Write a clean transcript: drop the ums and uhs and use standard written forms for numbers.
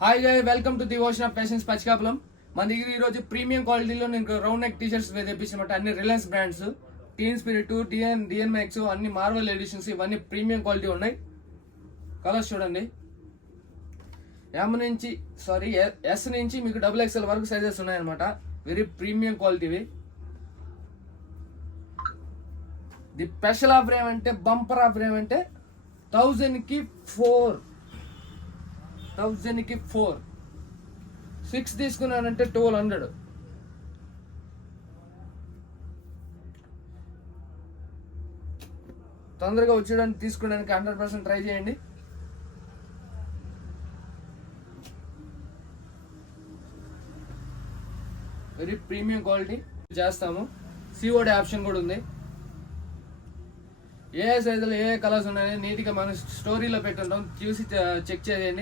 Hi guys, welcome to the ocean of patience పచ్చికాపులం. మన దగ్గర ఈ రోజు ప్రీమియం క్వాలిటీలో నేను రౌండ్ నెక్ టీ షర్ట్స్ తెప్పించమాట. అన్ని Reliance brands, teen spirit, DN max, అన్ని మార్వల్ ఎడిషన్స్, ఇవన్నీ ప్రీమియం క్వాలిటీ ఉన్నాయి. కలర్స్ చూడండి, ఎస్ నుంచి మీకు XXL వరకు సైజెస్ ఉన్నాయన్నమాట. వెరీ ప్రీమియం క్వాలిటీవి. ది స్పెషల్ ఆఫర్ ఏమంటే, బంపర్ ఆఫర్ ఏమంటే 1000కి 4 6 తీసుకున్నానంటే 1200. తొందరగా వచ్చేయడానికి తీసుకోవడానికి 100% ట్రై చేయండి. వెరీ ప్రీమియం క్వాలిటీ చేస్తాము. సిఓడి ఆప్షన్ కూడా ఉంది. ఏ సైజులో ఏ కలర్స్ ఉన్నాయని నీట్గా మనం స్టోరీలో పెట్టుంటాం, చూసి చెక్ చేయండి.